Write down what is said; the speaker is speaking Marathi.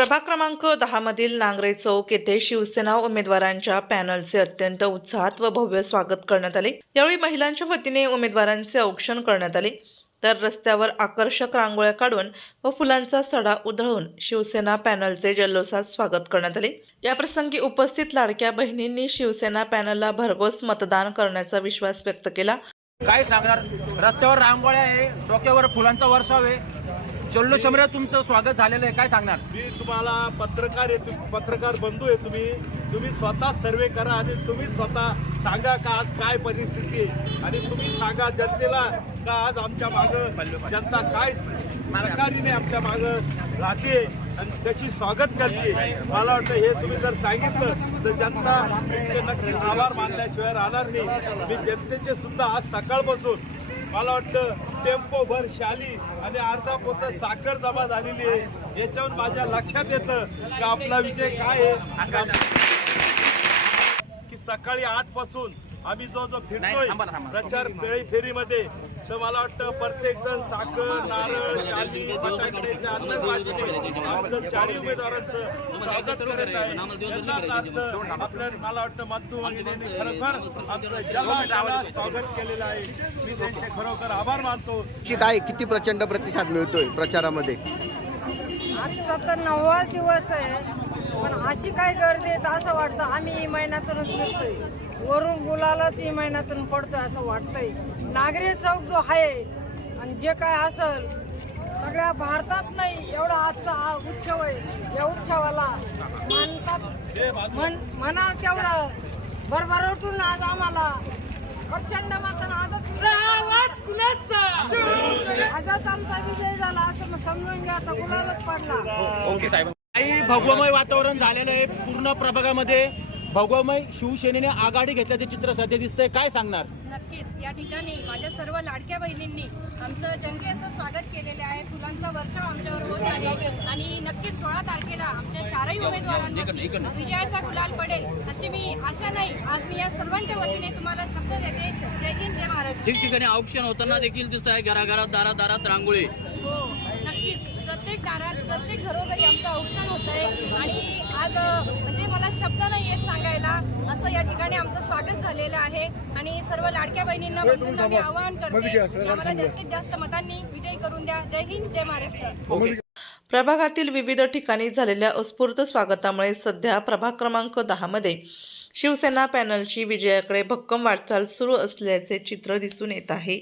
प्रभाग क्रमांक 10 मधील नांगरे चौक येथे शिवसेना उमेदवारांच्या पॅनलचे अत्यंत उत्साहात व भव्य स्वागत करण्यात आले। यावेळी महिलांच्या वतीने उमेदवारांचे औक्षण करण्यात आले, तर रस्त्यावर आकर्षक रांगोळ्या काढून व फुलांचा सडा उधळून शिवसेना पॅनलचे जल्लोषात स्वागत करण्यात आले। या प्रसंगी उपस्थित लाडक्या बहिणींनी शिवसेना पॅनलला भरघोस मतदान करण्याचा विश्वास व्यक्त केला। काय सांगणार, रस्त्यावर रांगोळ्या आहे, डोक्यावर फुलांचा वर्षाव आहे, जल्लोषामध्ये तुमचं स्वागत झालेलं आहे। काय सांगणार? मी तुम्हाला पत्रकार बंधू आहे, तुम्ही स्वतः सर्वे करा आणि तुम्ही स्वतः सांगा का आज काय परिस्थिती आहे आणि तुम्ही सांगा जनतेला का आज आमच्या मागं जनता काय प्रकारीने आमच्या मागं राहते आणि त्याची स्वागत करते। मला वाटतं हे तुम्ही जर सांगितलं तर जनता तुमचे नक्कीच आभार मानल्याशिवाय राहणार नाही। मी जनतेचे सुद्धा आज सकाळपासून मला वाटतं टेम्पो भर शाली आणि अर्धा पोतं साखर जमा झालेली आहे। याच्यावर माझ्या लक्षात येतं की आपला विजय काय आहे की सकाळी 8 पासून आम्ही जो फिरतोय प्रचार फेरीमध्ये, तर मला वाटतं प्रत्येक जण साखर, नारळ, शाली, फटाकड्याच्या आमचं चारही उमेदवारांचं स्वागत करत आहे। याचाच अर्थ आपल्या मला वाटतं मधू वहिनींनी खरोखर आमचं जल्लोषाला स्वागत केलेलं आहे। मी त्यांचे खरोखर आभार मानतो। काय किती प्रचंड प्रतिसाद मिळतोय प्रचारामध्ये? आजचा तर 9वा दिवस आहे, पण अशी काय गर्दी आहे असं वाटतं आम्ही महिन्यातूनच फिरतोय, वरून गुलालाच महिन्यातून पडतोय असं वाटतंय। नागरे चौक जो आहे आणि जे काय असल सगळ्या भारतात नाही एवढा आजचा उत्सव आहे। या उत्सवाला मानतात म्हणा तेवढं भरभराटून आज आम्हाला प्रचंड मतानं आजच आमचा विजय झाला असं समजून घ्या, आता गुलालच पडला। ओके साहेब, काही भगवमय वातावरण झालेलं आहे पूर्ण प्रभागामध्ये। भगवमय शिवसेनेने आघाडी घेतल्याचे चित्र सध्या दिसतंय, काय सांगणार? नक्कीच या ठिकाणी माझ्या सर्व लाडक्या बहिणींनी आमचं जंगी असं स्वागत केलेले आहे। फुलांचा वर्षाव आमच्यावर होत आहे आणि नक्कीच 16 तारखेला आमच्या चारही उमेदवारांवरती विजयाचा गुलाल पडेल अशी मी आशा नाही। आज मी या सर्वांच्या वतीने तुम्हाला शब्द देते, जय हिंद, जय महाराष्ट्र। ठिकठिकाणी औक्षण होताना देखील दिसत आहे, घराघरात दारात रांगोळी। हो नक्कीच, प्रत्येक दारात प्रत्येक घरोघरी आमचं औक्षण होत आहे आणि आज म्हणजे मला शब्द नाही आहेत सांगायला, असं या ठिकाणी आमचं स्वागत झालेलं आहे। आणि सर्व लाडक्या बहिणींना मी आवाहन करते की आम्हाला जास्तीत जास्त मतांनी विजयी करून द्या। जय हिंद, जय महाराष्ट्र। प्रभागातील विविध ठिकाणी झालेल्या उत्स्फूर्त स्वागतामुळे सध्या प्रभाग क्रमांक 10 मध्ये शिवसेना पॅनलची विजयाकडे भक्कम वाटचाल सुरू असल्याचे चित्र दिसून येत आहे।